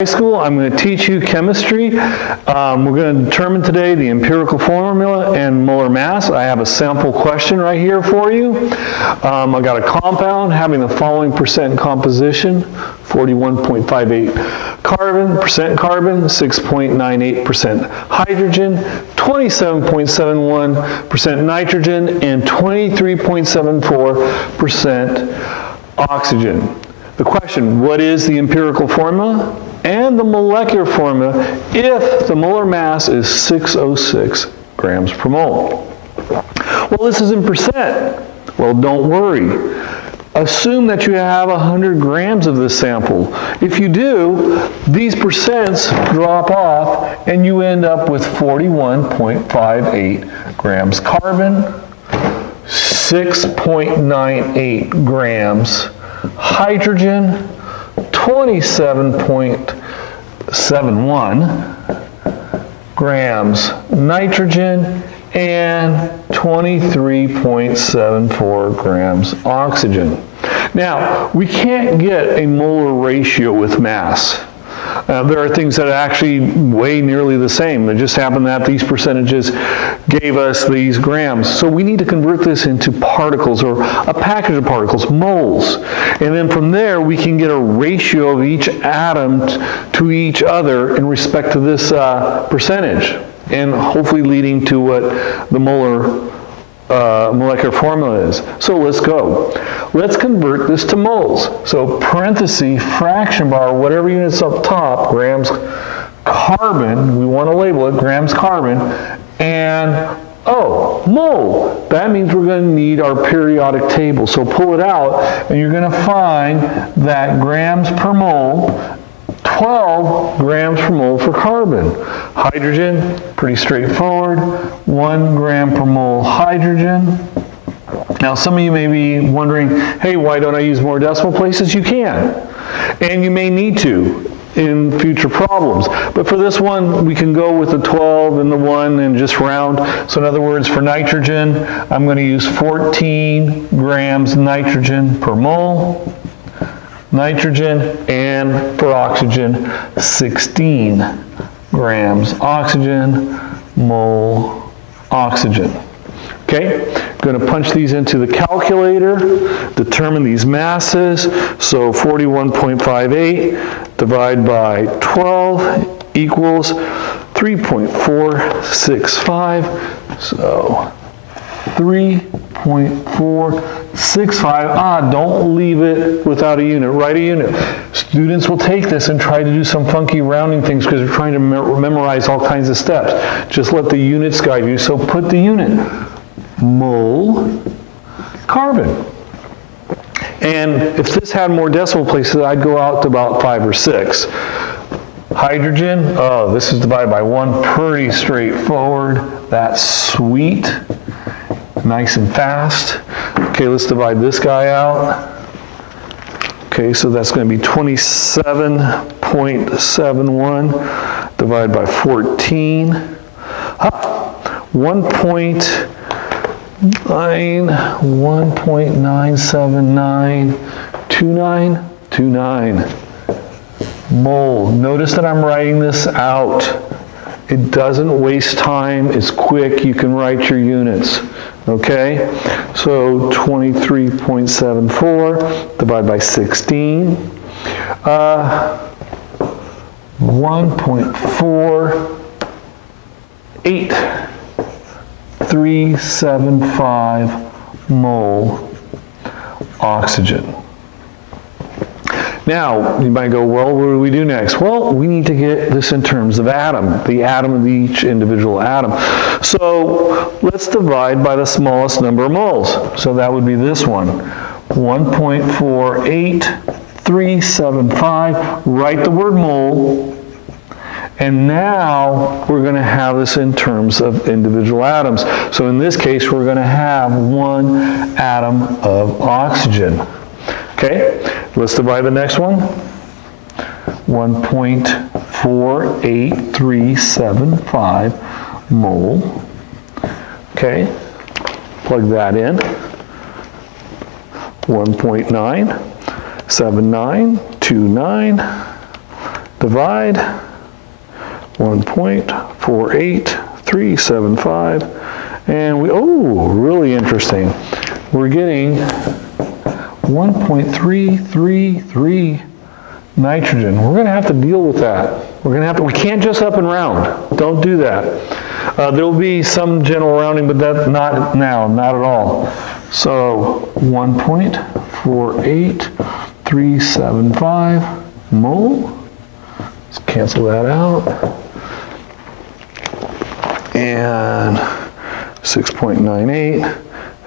High school, I'm going to teach you chemistry. We're going to determine today the empirical formula and molar mass. I have a sample question right here for you. I got a compound having the following percent composition: 41.58 carbon, 6.98% hydrogen, 27.71% nitrogen, and 23.74% oxygen. The question: what is the empirical formula and the molecular formula if the molar mass is 606 grams per mole? Well, this is in percent. Well, don't worry. Assume that you have 100 grams of this sample. If you do, these percents drop off and you end up with 41.58 grams carbon, 6.98 grams hydrogen, 27.71 grams nitrogen, and 23.74 grams oxygen. Now, we can't get a molar ratio with mass. There are things that actually weigh nearly the same. It just happened that these percentages gave us these grams. So we need to convert this into particles, or a package of particles, moles. And then from there, we can get a ratio of each atom to each other in respect to this percentage, and hopefully leading to what the molecular formula is. So let's go. Let's convert this to moles. So parenthesis, fraction bar, whatever unit's up top, grams carbon, we want to label it grams carbon, and mole. That means we're going to need our periodic table. So pull it out, and you're going to find that grams per mole, 12 grams per mole for carbon. Hydrogen, pretty straightforward, 1 gram per mole hydrogen. Now some of you may be wondering, hey, why don't I use more decimal places? You can, and you may need to in future problems. But for this one, we can go with the 12 and the 1 and just round. So in other words, for nitrogen, I'm going to use 14 grams nitrogen per mole. Nitrogen, and for oxygen, 16 grams oxygen, mole oxygen. Okay, going to punch these into the calculator, determine these masses. So 41.58 divided by 12 equals 3.465. So 3.465. Don't leave it without a unit. Write a unit. Students will take this and try to do some funky rounding things because they're trying to memorize all kinds of steps. Just let the units guide you. So put the unit. Mole carbon. And if this had more decimal places, I'd go out to about 5 or 6. Hydrogen, this is divided by 1. Pretty straightforward. That's sweet. Nice and fast. Okay, let's divide this guy out. Okay, so that's going to be 27.71 divided by 14. 1.97929 mole. Notice that I'm writing this out. It doesn't waste time. It's quick. You can write your units. Okay, so 23.74 divided by 16. 1.48375 mole oxygen. Now, you might go, well, what do we do next? Well, we need to get this in terms of atom, the atom of each individual atom. So let's divide by the smallest number of moles. So that would be this one, 1.48375. Write the word mole. And now we're going to have this in terms of individual atoms. So in this case, we're going to have 1 atom of oxygen. Okay, let's divide the next one. 1.48375 mole. Okay, plug that in. 1.97929 divide 1.48375, and really interesting. We're getting 1.333 nitrogen. We're going to have to deal with that. We can't just up and round. Don't do that. There will be some general rounding, but that's not now, not at all. So 1.48375 mole. Let's cancel that out. And 6.98.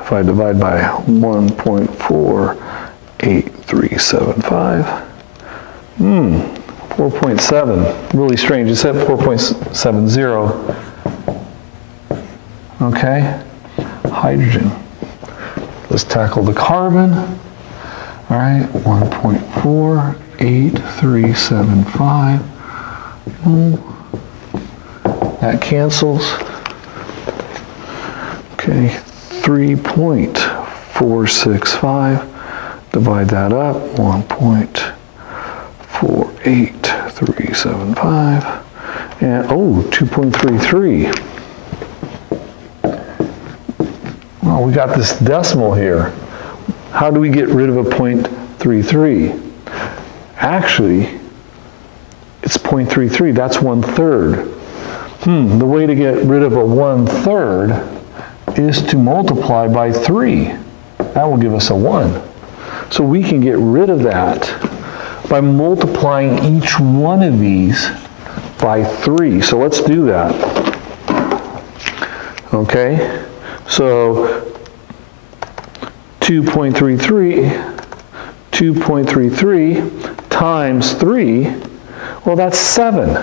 If I divide by 1.48375, 4.7. Really strange. It said 4.70. Okay. Hydrogen. Let's tackle the carbon. All right. 1.48375. That cancels. Okay. 3.465. Divide that up. 1.48375. And 2.33. Well, we got this decimal here. How do we get rid of a 0.33? Actually, it's 0.33. That's 1/3. The way to get rid of a 1/3 is to multiply by 3. That will give us a 1. So we can get rid of that by multiplying each one of these by 3. So let's do that. Okay, so 2.33 times 3, well, that's 7.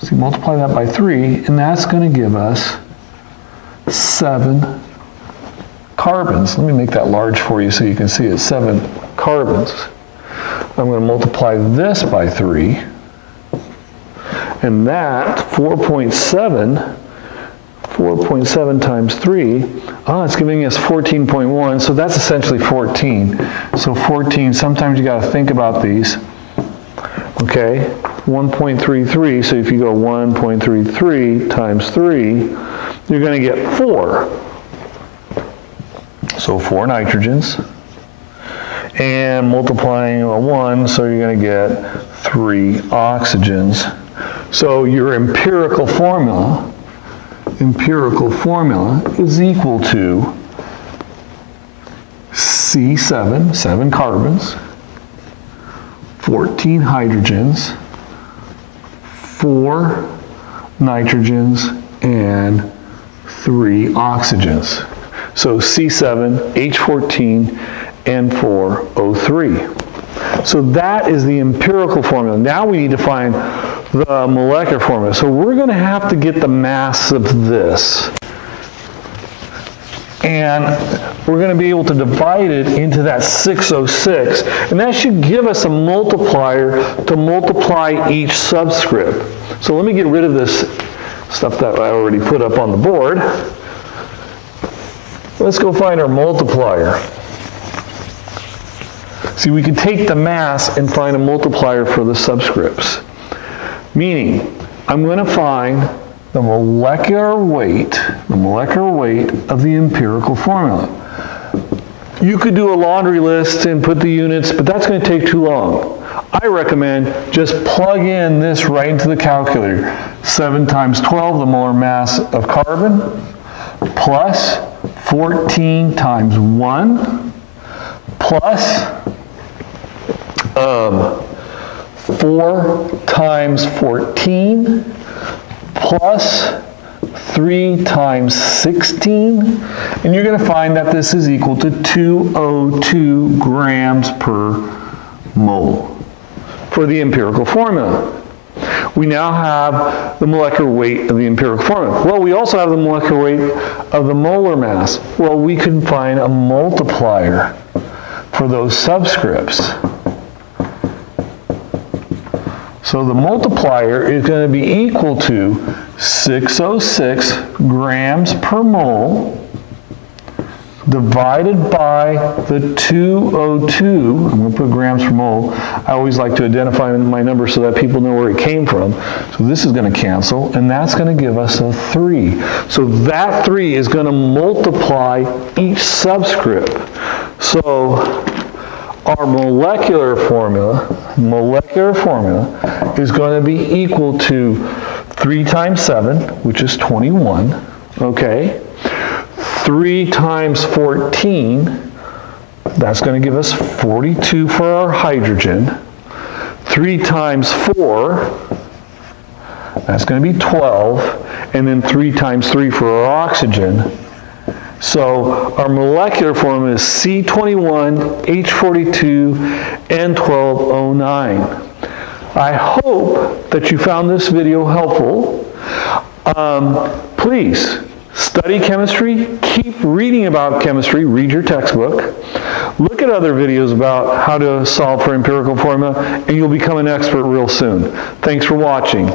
So you multiply that by 3, and that's going to give us 7 carbons. Let me make that large for you so you can see it. 7 carbons. I'm going to multiply this by 3, and that 4.7 times 3, it's giving us 14.1, so that's essentially 14. So 14, sometimes you got to think about these. Okay, 1.33, so if you go 1.33 times 3, you're going to get 4. So 4 nitrogens. And multiplying a 1, so you're going to get 3 oxygens. So your empirical formula is equal to C7, 7 carbons, 14 hydrogens, 4 nitrogens, and 3 oxygens. So C7, H14, N4O3. So that is the empirical formula. Now we need to find the molecular formula. So we're going to have to get the mass of this. And we're going to be able to divide it into that 606. And that should give us a multiplier to multiply each subscript. So let me get rid of this stuff that I already put up on the board. Let's go find our multiplier. See, we can take the mass and find a multiplier for the subscripts. Meaning, I'm going to find the molecular weight of the empirical formula. You could do a laundry list and put the units, but that's going to take too long. I recommend just plug in this right into the calculator. 7 times 12, the molar mass of carbon, plus 14 times 1, plus 4 times 14, plus 3 times 16, and you're going to find that this is equal to 202 grams per mole for the empirical formula. We now have the molecular weight of the empirical formula. Well, we also have the molecular weight of the molar mass. Well, we can find a multiplier for those subscripts. So the multiplier is going to be equal to 606 grams per mole divided by the 202. I'm going to put grams per mole. I always like to identify my number so that people know where it came from. So this is going to cancel, and that's going to give us a 3. So that 3 is going to multiply each subscript. So our molecular formula is going to be equal to 3 times 7, which is 21, okay? 3 times 14, that's going to give us 42 for our hydrogen. 3 times 4, that's going to be 12, and then 3 times 3 for our oxygen. So our molecular formula is C21H42 N12O9. I hope that you found this video helpful. Please study chemistry, keep reading about chemistry, read your textbook, look at other videos about how to solve for empirical formula, and you'll become an expert real soon. Thanks for watching.